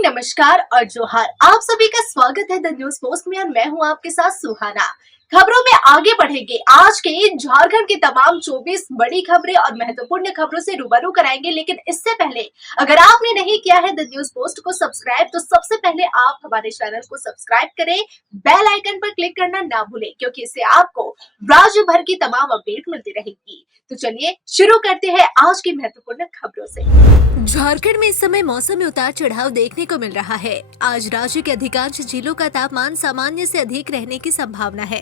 Morning, नमस्कार और जोहार। आप सभी का स्वागत है द न्यूज पोस्ट में और मैं हूं आपके साथ सुहाना। खबरों में आगे बढ़ेंगे। आज के झारखंड की तमाम 24 बड़ी खबरें और महत्वपूर्ण खबरों से रूबरू कराएंगे, लेकिन इससे पहले अगर आपने नहीं किया है द न्यूज पोस्ट को सब्सक्राइब, तो सबसे पहले आप हमारे चैनल को सब्सक्राइब करें, बेल आइकन पर क्लिक करना ना भूलें, क्योंकि इससे आपको राज्य भर की तमाम अपडेट मिलती रहेगी। तो चलिए शुरू करते हैं आज की महत्वपूर्ण खबरों से। झारखंड में इस समय मौसम में उतार चढ़ाव देखने को मिल रहा है। आज राज्य के अधिकांश जिलों का तापमान सामान्य से अधिक रहने की संभावना है।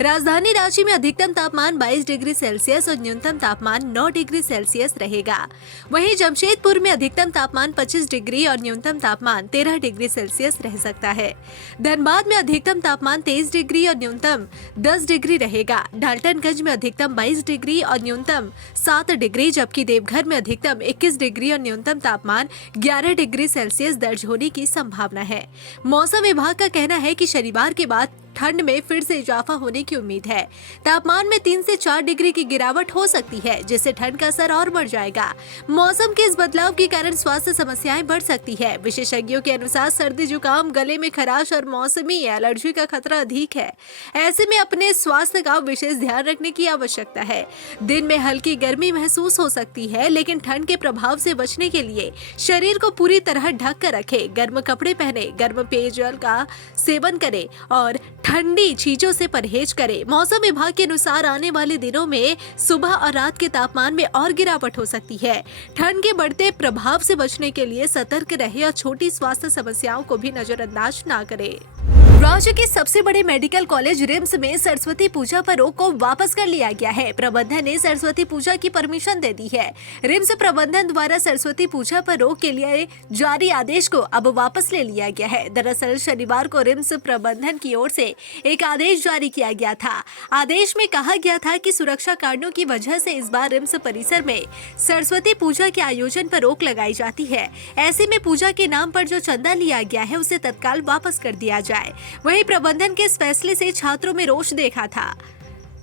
राजधानी रांची में अधिकतम तापमान 22 डिग्री सेल्सियस और न्यूनतम तापमान 9 डिग्री सेल्सियस रहेगा। वहीं जमशेदपुर में अधिकतम तापमान 25 डिग्री और न्यूनतम तापमान 13 डिग्री सेल्सियस रह सकता है। धनबाद में अधिकतम तापमान 23 डिग्री और न्यूनतम 10 डिग्री रहेगा। डाल्टनगंज में अधिकतम 22 डिग्री और न्यूनतम 7 डिग्री, जबकि देवघर में अधिकतम 21 डिग्री और न्यूनतम तापमान 11 डिग्री सेल्सियस दर्ज होने की संभावना है। मौसम विभाग का कहना है कि शनिवार के बाद ठंड में फिर से इजाफा होने की उम्मीद है। तापमान में 3 से 4 डिग्री की गिरावट हो सकती है, जिससे ठंड का असर और बढ़ जाएगा। मौसम के इस बदलाव के कारण स्वास्थ्य समस्याएं बढ़ सकती है। विशेषज्ञों के अनुसार सर्दी, जुकाम, गले में खराश और मौसमी एलर्जी का खतरा अधिक है। ऐसे में अपने स्वास्थ्य का विशेष ध्यान रखने की आवश्यकता है। दिन में हल्की गर्मी महसूस हो सकती है, लेकिन ठंड के प्रभाव से बचने के लिए शरीर को पूरी तरह ढक कर रखें। गर्म कपड़े पहने, गर्म पेयजल का सेवन करें और ठंडी चीजों से परहेज करें। मौसम विभाग के अनुसार आने वाले दिनों में सुबह और रात के तापमान में और गिरावट हो सकती है। ठंड के बढ़ते प्रभाव से बचने के लिए सतर्क रहें और छोटी स्वास्थ्य समस्याओं को भी नजरअंदाज ना करें। राज्य के सबसे बड़े मेडिकल कॉलेज रिम्स में सरस्वती पूजा पर रोक को वापस कर लिया गया है। प्रबंधन ने सरस्वती पूजा की परमिशन दे दी है। रिम्स प्रबंधन द्वारा सरस्वती पूजा पर रोक के लिए जारी आदेश को अब वापस ले लिया गया है। दरअसल शनिवार को रिम्स प्रबंधन की ओर से एक आदेश जारी किया गया था। आदेश में कहा गया था कि सुरक्षा कारणों की वजह से इस बार रिम्स परिसर में सरस्वती पूजा के आयोजन पर रोक लगाई जाती है। ऐसे में पूजा के नाम पर जो चंदा लिया गया है उसे तत्काल वापस कर दिया जाए। वहीं प्रबंधन के इस फैसले से छात्रों में रोष देखा था।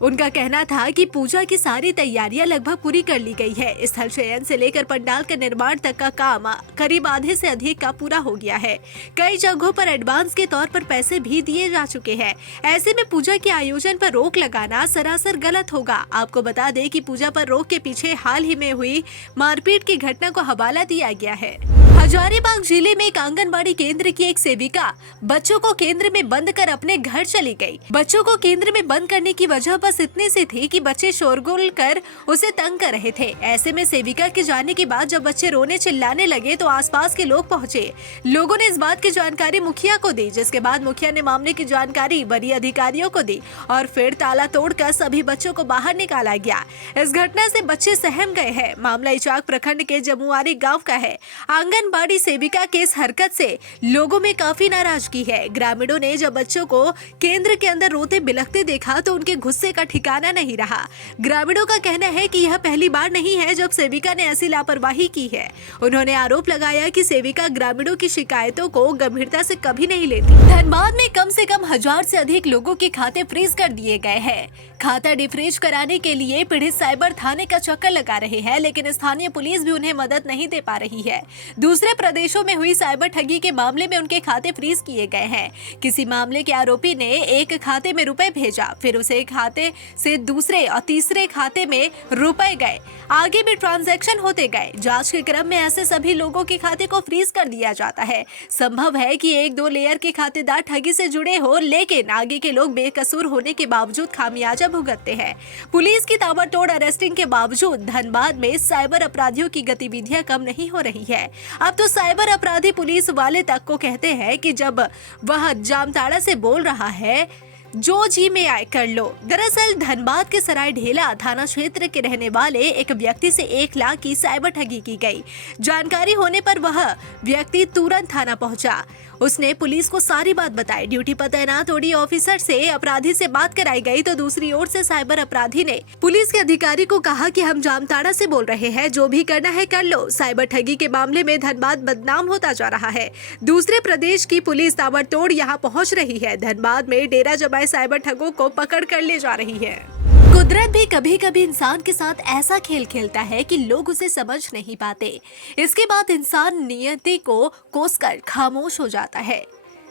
उनका कहना था कि पूजा की सारी तैयारियां लगभग पूरी कर ली गई है। स्थल चयन से लेकर पंडाल के निर्माण तक का काम करीब आधे से अधिक का पूरा हो गया है। कई जगहों पर एडवांस के तौर पर पैसे भी दिए जा चुके हैं। ऐसे में पूजा के आयोजन पर रोक लगाना सरासर गलत होगा। आपको बता दें कि पूजा पर रोक के पीछे हाल ही में हुई मारपीट की घटना को हवाला दिया गया है। हजारीबाग जिले में एक आंगनबाड़ी केंद्र की एक सेविका बच्चों को केंद्र में बंद कर अपने घर चली गई। बच्चों को केंद्र में बंद करने की वजह बस इतनी सी थी कि बच्चे शोरगुल कर उसे तंग कर रहे थे। ऐसे में सेविका के जाने के बाद जब बच्चे रोने चिल्लाने लगे तो आसपास के लोग पहुंचे। लोगों ने इस बात की जानकारी मुखिया को दी, जिसके बाद मुखिया ने मामले की जानकारी वरीय अधिकारियों को दी और फिर ताला तोड़कर सभी बच्चों को बाहर निकाला गया। इस घटना से बच्चे सहम गए हैं। मामला इचाक प्रखंड के जमुआरी गाँव का है। आंगनबाड़ी सेविका के इस हरकत से लोगों में काफी नाराजगी है। ग्रामीणों ने जब बच्चों को केंद्र के अंदर रोते बिलखते देखा तो उनके गुस्से का ठिकाना नहीं रहा। ग्रामीणों का कहना है कि यह पहली बार नहीं है जब सेविका ने ऐसी लापरवाही की है। उन्होंने आरोप लगाया कि सेविका ग्रामीणों की शिकायतों को गंभीरता से कभी नहीं लेती। धनबाद में कम से कम 1000 से अधिक लोगों के खाते फ्रीज कर दिए गए हैं। खाता डिफ्रीज कराने के लिए पीड़ित साइबर थाने का चक्कर लगा रहे हैं, लेकिन स्थानीय पुलिस भी उन्हें मदद नहीं दे पा रही है। दूसरे प्रदेशों में हुई साइबर ठगी के मामले में उनके खाते फ्रीज किए गए हैं। किसी मामले के आरोपी ने एक खाते में रुपए भेजा, फिर उसे खाते से दूसरे और तीसरे खाते में रुपए गए, आगे भी ट्रांजैक्शन होते गए। जांच के क्रम में ऐसे सभी लोगों के खाते को फ्रीज कर दिया जाता है। संभव है कि 1-2 लेयर के खातेदार ठगी से जुड़े हो, लेकिन आगे के लोग बेकसूर होने के बावजूद खामियाजा भुगतते हैं। पुलिस की ताबड़तोड़ अरेस्टिंग के बावजूद धनबाद में साइबर अपराधियों की गतिविधियां कम नहीं हो रही है। अब तो साइबर अपराधी पुलिस वाले तक को कहते हैं कि जब वह जामताड़ा से बोल रहा है, जो जी में आए कर लो। दरअसल धनबाद के सराय ढेला थाना क्षेत्र के रहने वाले एक व्यक्ति से 1 लाख की साइबर ठगी की गई। जानकारी होने पर वह व्यक्ति तुरंत थाना पहुंचा। उसने पुलिस को सारी बात बताई। ड्यूटी पर तैनात ओडी ऑफिसर से अपराधी से बात कराई गई तो दूसरी ओर से साइबर अपराधी ने पुलिस के अधिकारी को कहा कि हम जामताड़ा से बोल रहे हैं, जो भी करना है कर लो। साइबर ठगी के मामले में धनबाद बदनाम होता जा रहा है। दूसरे प्रदेश की पुलिस ताबड़तोड़ यहां पहुंच रही है। धनबाद में डेरा जमाए साइबर ठगों को पकड़ कर ले जा रही है। कुदरत भी कभी कभी इंसान के साथ ऐसा खेल खेलता है कि लोग उसे समझ नहीं पाते। इसके बाद इंसान नियति को कोसकर खामोश हो जाता है,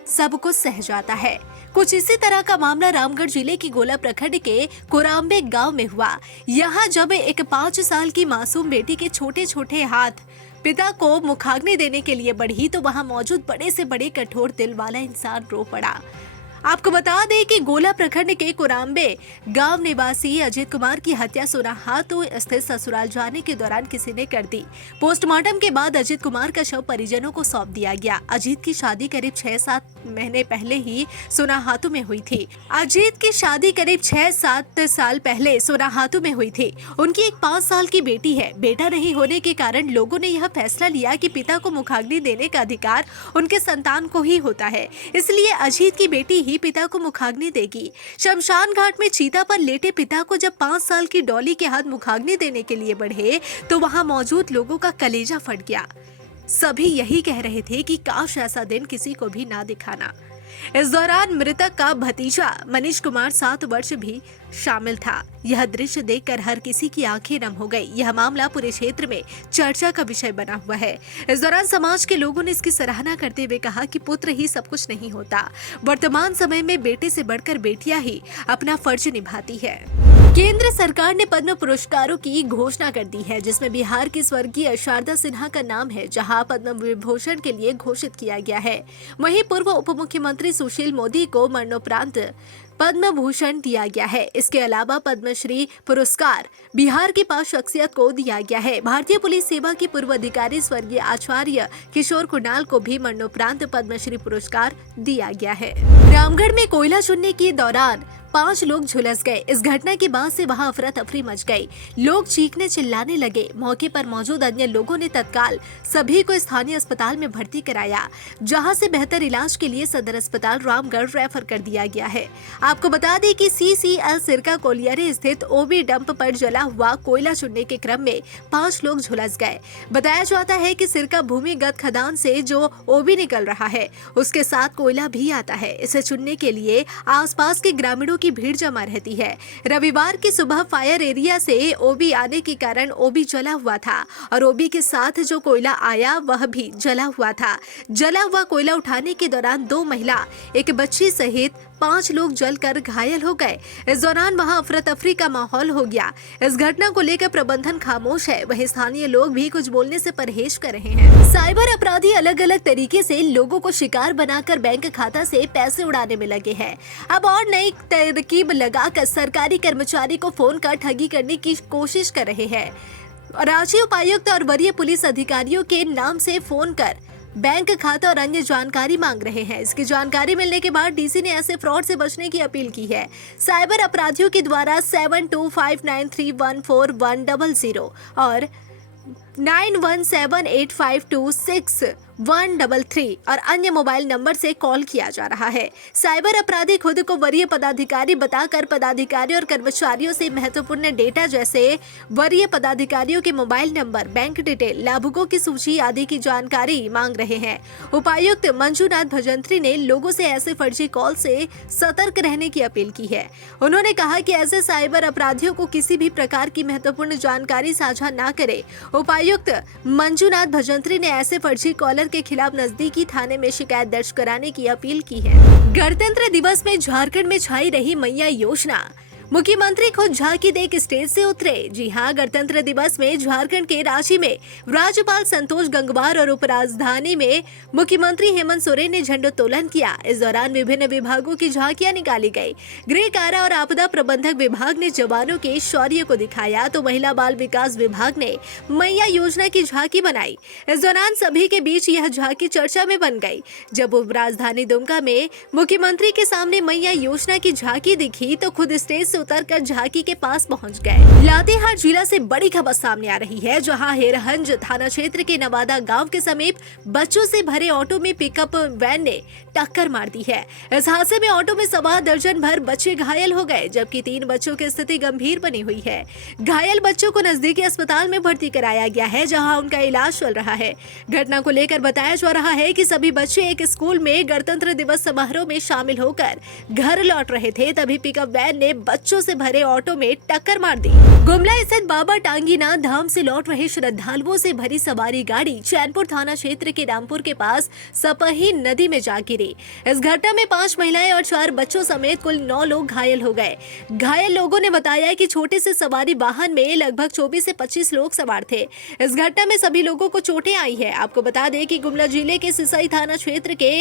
सब कुछ सह जाता है। कुछ इसी तरह का मामला रामगढ़ जिले की गोला प्रखंड के कोराम्बे गांव में हुआ। यहाँ जब एक 5 साल की मासूम बेटी के छोटे छोटे हाथ पिता को मुखाग्नि देने के लिए बढ़ी तो वहाँ मौजूद बड़े से बड़े कठोर दिल वाला इंसान रो पड़ा। आपको बता दें कि गोला प्रखंड के कोराम्बे गांव निवासी अजीत कुमार की हत्या सोनाहातू स्थित ससुराल जाने के दौरान किसी ने कर दी। पोस्टमार्टम के बाद अजीत कुमार का शव परिजनों को सौंप दिया गया। अजीत की शादी करीब 6-7 महीने पहले ही सोनाहातू में हुई थी। अजीत की शादी करीब 6-7 साल पहले सोनाहातू में हुई थी। उनकी एक 5 साल की बेटी है। बेटा नहीं होने के कारण लोगों ने यह फैसला लिया कि पिता को मुखाग्नि देने का अधिकार उनके संतान को ही होता है, इसलिए अजीत की बेटी ही पिता को मुखाग्नि देगी। शमशान घाट में चीता पर लेटे पिता को जब 5 साल की डॉली के हाथ मुखाग्नि देने के लिए बढ़े तो वहां मौजूद लोगों का कलेजा फट गया। सभी यही कह रहे थे कि काश ऐसा दिन किसी को भी ना दिखाना। इस दौरान मृतक का भतीजा मनीष कुमार 7 वर्ष भी शामिल था। यह दृश्य देखकर हर किसी की आंखें नम हो गई। यह मामला पूरे क्षेत्र में चर्चा का विषय बना हुआ है। इस दौरान समाज के लोगों ने इसकी सराहना करते हुए कहा कि पुत्र ही सब कुछ नहीं होता। वर्तमान समय में बेटे से बढ़कर बेटियां ही अपना फर्ज निभाती है। केंद्र सरकार ने पद्म पुरस्कारों की घोषणा कर दी है, जिसमें बिहार की स्वर्गीय शारदा सिन्हा का नाम है, जहां पद्म विभूषण के लिए घोषित किया गया है। वहीं पूर्व उप मुख्यमंत्री सुशील मोदी को मरणोपरांत पद्म भूषण दिया गया है। इसके अलावा पद्मश्री पुरस्कार बिहार की 5 शख्सियत को दिया गया है। भारतीय पुलिस सेवा के पूर्व अधिकारी स्वर्गीय आचार्य किशोर कुणाल को भी मरणोपरांत पद्मश्री पुरस्कार दिया गया है। रामगढ़ में कोयला चुनने के दौरान 5 लोग झुलस गए। इस घटना के बाद से वहां अफरा तफरी मच गई। लोग चीखने चिल्लाने लगे। मौके पर मौजूद अन्य लोगों ने तत्काल सभी को स्थानीय अस्पताल में भर्ती कराया, जहां से बेहतर इलाज के लिए सदर अस्पताल रामगढ़ रेफर कर दिया गया है। आपको बता दें कि CCL सिरका कोलियरे स्थित ओबी डंप पर जला हुआ कोयला चुनने के क्रम में 5 लोग झुलस गए। बताया जाता है कि सिरका भूमिगत खदान से जो ओबी निकल रहा है उसके साथ कोयला भी आता है। इसे चुनने के लिए आसपास के ग्रामीणों की भीड़ जमा रहती है। रविवार की सुबह फायर एरिया से ओबी आने के कारण ओबी जला हुआ था और ओबी के साथ जो कोयला आया वह भी जला हुआ था। जला हुआ कोयला उठाने के दौरान 2 महिला, एक बच्ची सहित 5 लोग जलकर घायल हो गए। इस दौरान वहां अफरा तफरी का माहौल हो गया। इस घटना को लेकर प्रबंधन खामोश है, वहीं स्थानीय लोग भी कुछ बोलने से परहेज कर रहे हैं। साइबर अपराधी अलग अलग तरीके से लोगों को शिकार बनाकर बैंक खाता से पैसे उड़ाने में लगे हैं। अब और नई तरकीब लगाकर सरकारी कर्मचारी को फोन कर ठगी करने की कोशिश कर रहे हैं। रांची उपायुक्त और वरीय पुलिस अधिकारियों के नाम से फोन कर बैंक खाता और अन्य जानकारी मांग रहे हैं। इसकी जानकारी मिलने के बाद डीसी ने ऐसे फ्रॉड से बचने की अपील की है। साइबर अपराधियों के द्वारा 7259314100 और 9178526133 और अन्य मोबाइल नंबर से कॉल किया जा रहा है। साइबर अपराधी खुद को वरीय पदाधिकारी बताकर पदाधिकारी और कर्मचारियों से महत्वपूर्ण डेटा जैसे वरीय पदाधिकारियों के मोबाइल नंबर, बैंक डिटेल, लाभुकों की सूची आदि की जानकारी मांग रहे हैं। उपायुक्त मंजूनाथ भजंत्री ने लोगों से ऐसे फर्जी कॉल से सतर्क रहने की अपील की है। उन्होंने कहा कि ऐसे साइबर अपराधियों को किसी भी प्रकार की महत्वपूर्ण जानकारी साझा न करे। उपायुक्त मंजूनाथ भजंत्री ने ऐसे फर्जी कॉलर के खिलाफ नजदीकी थाने में शिकायत दर्ज कराने की अपील की है। गणतंत्र दिवस में झारखंड में छाई रही मैया योजना। मुख्यमंत्री खुद झांकी देख स्टेज से उतरे। जी हां, गणतंत्र दिवस में झारखंड के रांची में राज्यपाल संतोष गंगवार और उपराजधानी में मुख्यमंत्री हेमंत सोरेन ने झंडोत्तोलन किया। इस दौरान विभिन्न विभागों की झांकियां निकाली गई। गृह कारा और आपदा प्रबंधक विभाग ने जवानों के शौर्य को दिखाया तो महिला बाल विकास विभाग ने मैया योजना की झांकी बनाई। इस दौरान सभी के बीच यह झांकी चर्चा में बन गई। जब उपराजधानी दुमका में मुख्यमंत्री के सामने मैया योजना की झांकी दिखी तो खुद स्टेज उतरकर झांकी के पास पहुंच गए। लातेहार जिला से बड़ी खबर सामने आ रही है, जहां हेरहंज थाना क्षेत्र के नवादा गांव के समीप बच्चों से भरे ऑटो में पिकअप वैन ने टक्कर मार दी है। इस हादसे में ऑटो में सवार दर्जन भर बच्चे घायल हो गए, जबकि 3 बच्चों की स्थिति गंभीर बनी हुई है। घायल बच्चों को नजदीकी अस्पताल में भर्ती कराया गया है, जहां उनका इलाज चल रहा है। घटना को लेकर बताया जा रहा है कि सभी बच्चे एक स्कूल में गणतंत्र दिवस समारोह में शामिल होकर घर लौट रहे थे, तभी पिकअप वैन ने बच्चों से भरे ऑटो में टक्कर मार दी। गुमला स्थित बाबा टांगीनाथ धाम से लौट रहे श्रद्धालुओं से भरी सवारी गाड़ी चैनपुर थाना क्षेत्र के रामपुर के पास सपही नदी में जा गिरी। इस घटना में 5 महिलाएं और 4 बच्चों समेत कुल 9 लोग घायल हो गए। घायल लोगों ने बताया कि छोटे से सवारी वाहन में लगभग 24 से 25 लोग सवार थे। इस घटना में सभी लोगों को चोटें आई है। आपको बता दें कि गुमला जिले के सिसई थाना क्षेत्र के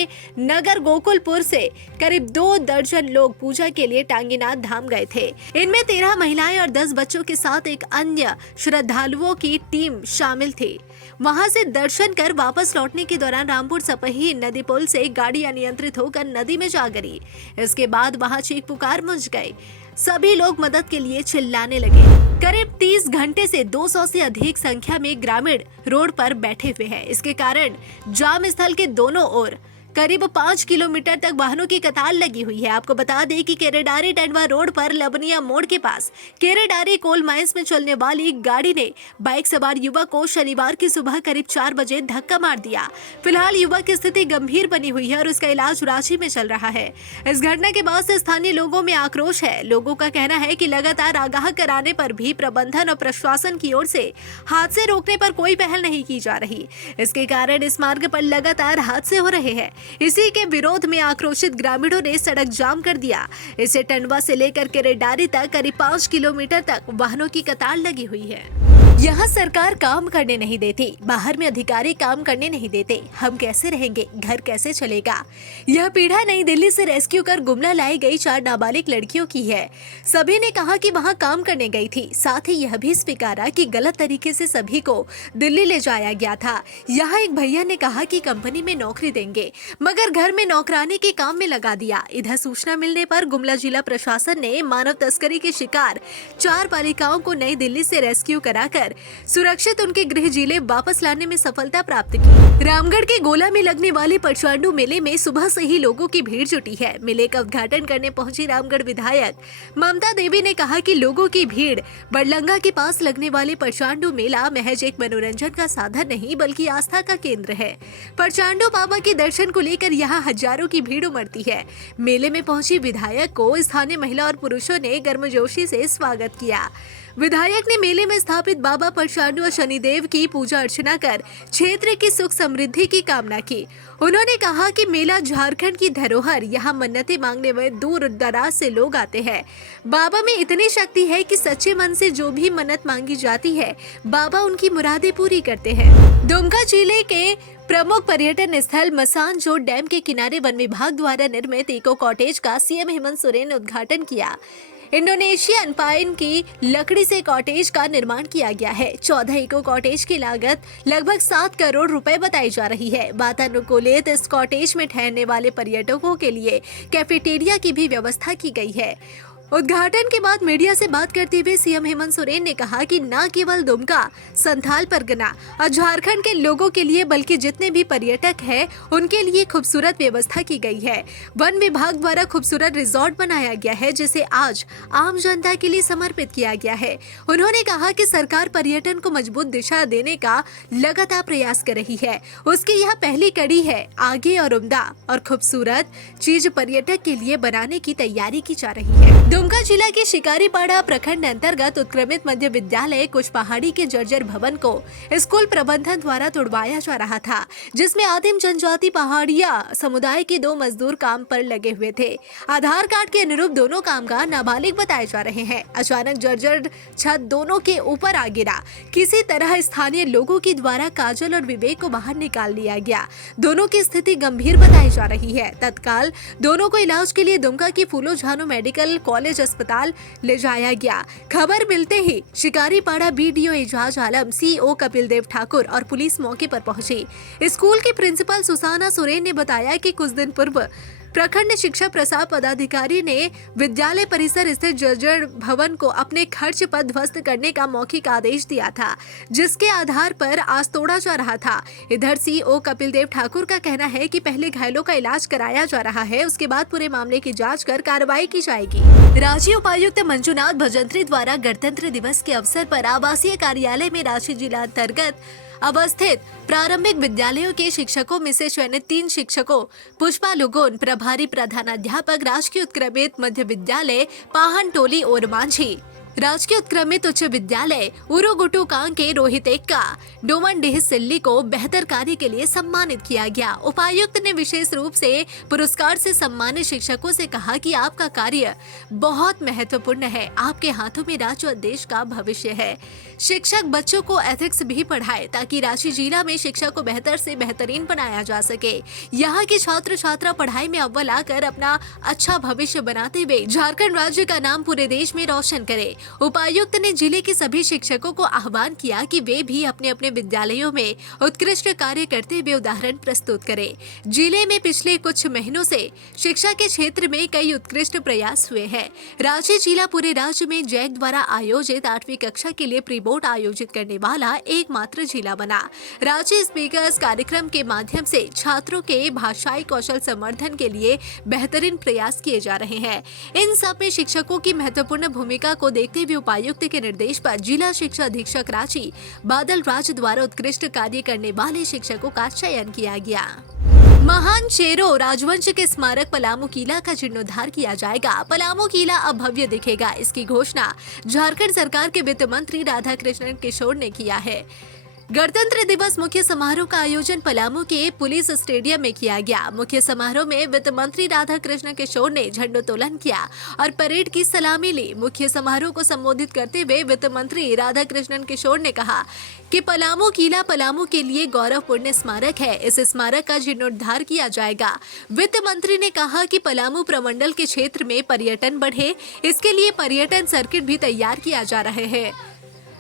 नगर गोकुलपुर से करीब 2 दर्जन लोग पूजा के लिए टांगीनाथ धाम गए थे। इनमें 13 महिलाएं और 10 बच्चों के साथ एक अन्य श्रद्धालुओं की टीम शामिल थी। वहां से दर्शन कर वापस लौटने के दौरान रामपुर सपही नदी पुल से गाड़ी अनियंत्रित होकर नदी में जा गिरी। इसके बाद वहां चीख पुकार मच गई। सभी लोग मदद के लिए चिल्लाने लगे। करीब 30 घंटे से 200 से अधिक संख्या में ग्रामीण रोड पर बैठे हुए हैं। इसके कारण जाम स्थल के दोनों ओर करीब 5 किलोमीटर तक वाहनों की कतार लगी हुई है। आपको बता दें कि केरेडारी टंडवा रोड पर लबनिया मोड़ के पास केरेडारी कोल माइंस में चलने वाली गाड़ी ने बाइक सवार युवक को शनिवार की सुबह करीब 4 बजे धक्का मार दिया। फिलहाल युवक की स्थिति गंभीर बनी हुई है और उसका इलाज रांची में चल रहा है। इस घटना के बाद से स्थानीय लोगों में आक्रोश है। लोगों का कहना है कि लगातार आगाह कराने पर भी प्रबंधन और प्रशासन की ओर से हादसे रोकने पर कोई पहल नहीं की जा रही। इसके कारण इस मार्ग पर लगातार हादसे हो रहे हैं। इसी के विरोध में आक्रोशित ग्रामीणों ने सड़क जाम कर दिया। इसे टंडवा से लेकर केरेडारी तक करीब 5 किलोमीटर तक वाहनों की कतार लगी हुई है। यहाँ सरकार काम करने नहीं देती, बाहर में अधिकारी काम करने नहीं देते। हम कैसे रहेंगे, घर कैसे चलेगा? यह पीढ़ा नई दिल्ली से रेस्क्यू कर गुमला लाई गई 4 नाबालिग लड़कियों की है। सभी ने कहा कि वहाँ काम करने गई थी। साथ ही यह भी स्वीकारा कि गलत तरीके से सभी को दिल्ली ले जाया गया था। यहाँ एक भैया ने कहा कि कंपनी में नौकरी देंगे, मगर घर में नौकरानी के काम में लगा दिया। इधर सूचना मिलने पर गुमला जिला प्रशासन ने मानव तस्करी के शिकार 4 बालिकाओं को नई दिल्ली से रेस्क्यू कराकर सुरक्षित उनके गृह जिले वापस लाने में सफलता प्राप्त की। रामगढ़ के गोला में लगने वाले प्रचंडू मेले में सुबह से ही लोगों की भीड़ जुटी है। मेले का उद्घाटन करने पहुंची रामगढ़ विधायक ममता देवी ने कहा कि लोगों की भीड़ बड़लंगा के पास लगने वाले प्रचंडू मेला महज एक मनोरंजन का साधन नहीं बल्कि आस्था का केंद्र है। प्रचंडू बाबा के दर्शन को लेकर यहाँ हजारों की भीड़ उमड़ती है। मेले में पहुंची विधायक को स्थानीय महिला और पुरुषों ने गर्मजोशी से स्वागत किया। विधायक ने मेले में स्थापित बाबा प्रचंडू और शनिदेव की पूजा अर्चना कर क्षेत्र की सुख समृद्धि की कामना की। उन्होंने कहा कि मेला झारखंड की धरोहर, यहाँ मन्नतें मांगने में दूर दराज से लोग आते हैं। बाबा में इतनी शक्ति है कि सच्चे मन से जो भी मन्नत मांगी जाती है बाबा उनकी मुरादें पूरी करते हैं। दुमका जिले के प्रमुख पर्यटन स्थल मसानजोर डैम के किनारे वन विभाग द्वारा निर्मित इको कॉटेज का सीएम हेमंत सोरेन ने उद्घाटन किया। इंडोनेशियन पाइन की लकड़ी से कॉटेज का निर्माण किया गया है। 14 इको कॉटेज की लागत लगभग 7 करोड़ रुपए बताई जा रही है। वातानुकूलित इस कॉटेज में ठहरने वाले पर्यटकों के लिए कैफेटेरिया की भी व्यवस्था की गई है। उद्घाटन के बाद मीडिया से बात करते हुए सीएम हेमंत सोरेन ने कहा कि न केवल दुमका, संथाल परगना और झारखंड के लोगों के लिए बल्कि जितने भी पर्यटक हैं उनके लिए खूबसूरत व्यवस्था की गई है। वन विभाग द्वारा खूबसूरत रिजॉर्ट बनाया गया है जिसे आज आम जनता के लिए समर्पित किया गया है। उन्होंने कहा कि सरकार पर्यटन को मजबूत दिशा देने का लगातार प्रयास कर रही है। उसकी यह पहली कड़ी है। आगे और उम्दा और खूबसूरत चीज पर्यटक के लिए बनाने की तैयारी की जा रही है। दुमका जिला के शिकारीपाड़ा प्रखंड अंतर्गत उत्क्रमित मध्य विद्यालय कुछ पहाड़ी के जर्जर भवन को स्कूल प्रबंधन द्वारा तोड़वाया जा रहा था, जिसमें आदिम जनजाति पहाड़िया समुदाय के 2 मजदूर काम पर लगे हुए थे। आधार कार्ड के अनुरूप दोनों कामगार नाबालिग बताए जा रहे हैं। अचानक जर्जर छत दोनों के ऊपर आ गिरा। किसी तरह स्थानीय लोगों के द्वारा काजल और विवेक को बाहर निकाल लिया गया। दोनों की स्थिति गंभीर बताई जा रही है। तत्काल दोनों को इलाज के लिए दुमका की फूलो झानो मेडिकल कॉलेज अस्पताल ले जाया गया। खबर मिलते ही शिकारीपाड़ा बीडीओ एजाज आलम, सीओ कपिल देव ठाकुर और पुलिस मौके पर पहुंची। स्कूल की प्रिंसिपल सुसाना सोरेन ने बताया कि कुछ दिन पूर्व प्रखंड शिक्षा प्रसार पदाधिकारी ने विद्यालय परिसर स्थित जर्जर भवन को अपने खर्च पर ध्वस्त करने का मौखिक आदेश दिया था, जिसके आधार पर आज तोड़ा जा रहा था। इधर सीओ कपिल देव ठाकुर का कहना है कि पहले घायलों का इलाज कराया जा रहा है, उसके बाद पूरे मामले की जांच कर कार्रवाई की जाएगी। रांची उपायुक्त मंजुनाथ भजंत्री द्वारा गणतंत्र दिवस के अवसर पर आवासीय कार्यालय में रांची जिला अंतर्गत अवस्थित प्रारंभिक विद्यालयों के शिक्षकों में से चयनित 3 शिक्षकों पुष्पा लुगोन, प्रभारी प्रधानाध्यापक, राजकीय उत्क्रमित मध्य विद्यालय पाहन टोली और मांझी, राजकीय उत्क्रमित उच्च विद्यालय उरुगुटू कांके रोहित एक्का, डोमनडीह सिल्ली को बेहतर कार्य के लिए सम्मानित किया गया। उपायुक्त ने विशेष रूप से पुरस्कार से सम्मानित शिक्षकों से कहा कि आपका कार्य बहुत महत्वपूर्ण है, आपके हाथों में राज्य और देश का भविष्य है। शिक्षक बच्चों को एथिक्स भी पढ़ाए ताकि रांची जिला में शिक्षा को बेहतर से बेहतरीन बनाया जा सके। यहाँ के छात्र छात्रा पढ़ाई में अव्वल आकर अपना अच्छा भविष्य बनाते हुए झारखंड राज्य का नाम पूरे देश में रोशन करे। उपायुक्त ने जिले के सभी शिक्षकों को आह्वान किया कि वे भी अपने अपने विद्यालयों में उत्कृष्ट कार्य करते हुए उदाहरण प्रस्तुत करें। जिले में पिछले कुछ महीनों से शिक्षा के क्षेत्र में कई उत्कृष्ट प्रयास हुए हैं। रांची जिला पूरे राज्य में जैक द्वारा आयोजित 8वीं कक्षा के लिए प्री बोर्ड आयोजित करने वाला एकमात्र जिला बना। रांची स्पीकर्स कार्यक्रम के माध्यम से छात्रों के भाषाई कौशल संवर्धन के लिए बेहतरीन प्रयास किए जा रहे हैं। इन सब में शिक्षकों की महत्वपूर्ण भूमिका को देखते हुए उपायुक्त के निर्देश पर जिला शिक्षा अधीक्षक रांची बादल राज द्वारा उत्कृष्ट कार्य करने वाले शिक्षकों का चयन किया गया। महान शेरों राजवंश के स्मारक पलामू किला का जीर्णोद्धार किया जाएगा। पलामू किला अब भव्य दिखेगा, इसकी घोषणा झारखंड सरकार के वित्त मंत्री राधाकृष्णन किशोर ने किया है। गणतंत्र दिवस मुख्य समारोह का आयोजन पलामू के पुलिस स्टेडियम में किया गया। मुख्य समारोह में वित्त मंत्री राधाकृष्ण किशोर ने झंडोत्तोलन किया और परेड की सलामी ली। मुख्य समारोह को संबोधित करते हुए वित्त मंत्री राधाकृष्णन किशोर ने कहा कि पलामू किला पलामू के लिए गौरवपूर्ण स्मारक है। इस स्मारक का जीर्णोद्धार किया जाएगा। वित्त मंत्री ने कहा कि पलामू प्रमंडल के क्षेत्र में पर्यटन बढ़े, इसके लिए पर्यटन सर्किट भी तैयार किया जा रहे हैं।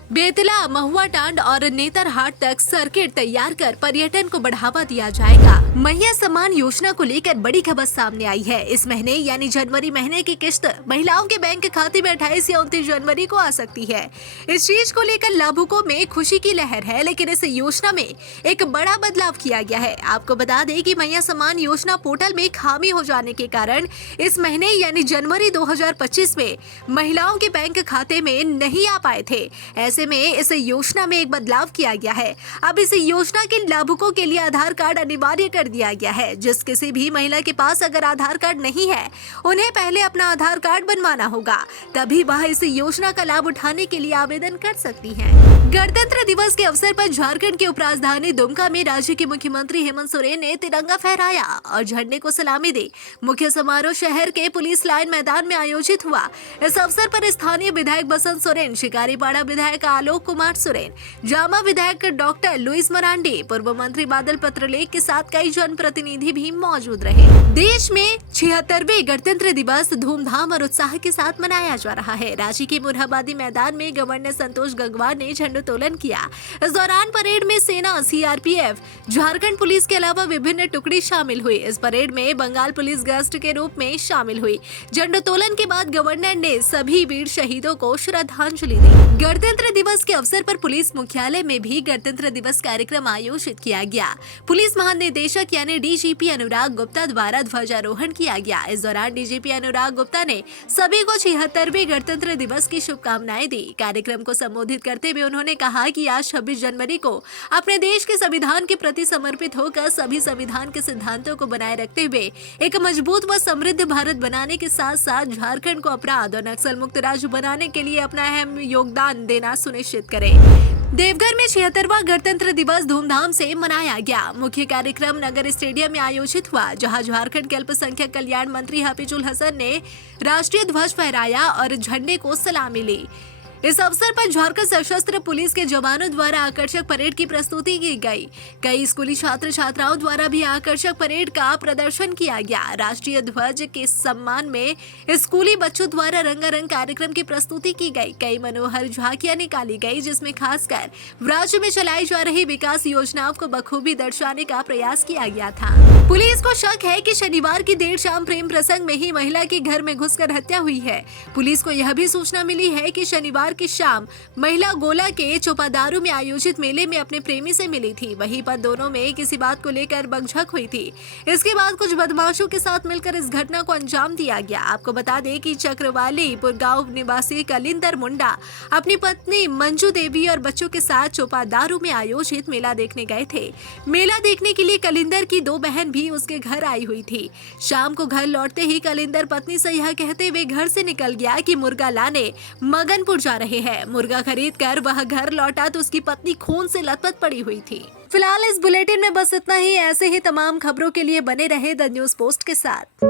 बेतला, महुआ टांड और नेतरहाट तक सर्किट तैयार कर पर्यटन को बढ़ावा दिया जाएगा। मैया सम्मान योजना को लेकर बड़ी खबर सामने आई है। इस महीने यानी जनवरी महीने की किस्त महिलाओं के बैंक खाते में 28 या 29 जनवरी को आ सकती है। इस चीज को लेकर लाभुकों में खुशी की लहर है, लेकिन इस योजना में एक बड़ा बदलाव किया गया है। आपको बता दें कि मैया सम्मान योजना पोर्टल में खामी हो जाने के कारण इस महीने यानी जनवरी 2025 में महिलाओं के बैंक खाते में नहीं आ पाए थे। ऐसे में इस योजना में एक बदलाव किया गया है। अब इस योजना के लाभुकों के लिए आधार कार्ड अनिवार्य कर दिया गया है। जिस किसी भी महिला के पास अगर आधार कार्ड नहीं है, उन्हें पहले अपना आधार कार्ड बनवाना होगा, तभी वह इस योजना का लाभ उठाने के लिए आवेदन कर सकती हैं। गणतंत्र दिवस के अवसर पर झारखंड की उपराजधानी दुमका में राज्य के मुख्यमंत्री हेमंत सोरेन ने तिरंगा फहराया और झंडे को सलामी दी। मुख्य समारोह शहर के पुलिस लाइन मैदान में आयोजित हुआ। इस अवसर पर स्थानीय विधायक बसंत सोरेन, शिकारीपाड़ा विधायक आलोक कुमार सोरेन, जामा विधायक डॉक्टर लुइस मरांडी, पूर्व मंत्री बादल पत्रलेख के साथ कई जनप्रतिनिधि भी मौजूद रहे। देश में 76वें गणतंत्र दिवस धूमधाम और उत्साह के साथ मनाया जा रहा है। रांची के मुरहाबादी मैदान में गवर्नर संतोष गंगवार ने झंडोत्तोलन किया। इस दौरान परेड में सेना, सीआरपीएफ, झारखंड पुलिस के अलावा विभिन्न टुकड़ी शामिल हुई। इस परेड में बंगाल पुलिस गेस्ट के रूप में शामिल हुई। झंडोत्तोलन के बाद गवर्नर ने सभी वीर शहीदों को श्रद्धांजलि दी। गणतंत्र दिवस के अवसर पर पुलिस मुख्यालय में भी गणतंत्र दिवस कार्यक्रम आयोजित किया गया। पुलिस महानिदेशक यानी डीजीपी अनुराग गुप्ता द्वारा ध्वजारोहण किया गया। इस दौरान डीजीपी अनुराग गुप्ता ने सभी को 76वें गणतंत्र दिवस की शुभकामनाएं दी। कार्यक्रम को संबोधित करते हुए उन्होंने कहा कि आज 26 जनवरी को अपने देश के संविधान के प्रति समर्पित होकर सभी संविधान के सिद्धांतों को बनाए रखते हुए एक मजबूत व समृद्ध भारत बनाने के साथ साथ झारखंड को अपराध और नक्सल मुक्त राज्य बनाने के लिए अपना अहम योगदान देना सुनिश्चित करें। देवघर में 76वां गणतंत्र दिवस धूमधाम से मनाया गया। मुख्य कार्यक्रम नगर स्टेडियम में आयोजित हुआ, जहां झारखंड के अल्पसंख्यक कल्याण मंत्री हाफिजुल हसन ने राष्ट्रीय ध्वज फहराया और झंडे को सलामी ली। इस अवसर पर झारखंड सशस्त्र पुलिस के जवानों द्वारा आकर्षक परेड की प्रस्तुति की गई। कई स्कूली छात्र छात्राओं द्वारा भी आकर्षक परेड का प्रदर्शन किया गया। राष्ट्रीय ध्वज के सम्मान में स्कूली बच्चों द्वारा रंगारंग कार्यक्रम की प्रस्तुति की गई। कई मनोहर झांकियां निकाली गई, जिसमें खासकर राज्य में चलाई जा रही विकास योजनाओं को बखूबी दर्शाने का प्रयास किया गया था। पुलिस को शक है कि शनिवार की देर शाम प्रेम प्रसंग में ही महिला की घर में घुसकर हत्या हुई है। पुलिस को यह भी सूचना मिली है कि शनिवार की शाम महिला गोला के चोपादारू में आयोजित मेले में अपने प्रेमी से मिली थी। वहीं पर दोनों में किसी बात को लेकर बकझक हुई थी। इसके बाद कुछ बदमाशों के साथ मिलकर इस घटना को अंजाम दिया गया। आपको बता दें कि चक्रवालीपुर गांव निवासी कलिंदर मुंडा अपनी पत्नी मंजू देवी और बच्चों के साथ चोपादारू में आयोजित मेला देखने गए थे। मेला देखने के लिए कलिंदर की 2 बहन भी उसके घर आई हुई थी। शाम को घर लौटते ही कलिंदर पत्नी से यह कहते हुए घर से निकल गया कि मुर्गा लाने मगनपुर जा रहे हैं। मुर्गा खरीद कर वह घर लौटा तो उसकी पत्नी खून से लथपथ पड़ी हुई थी। फिलहाल इस बुलेटिन में बस इतना ही। ऐसे ही तमाम खबरों के लिए बने रहे द न्यूज़ पोस्ट के साथ।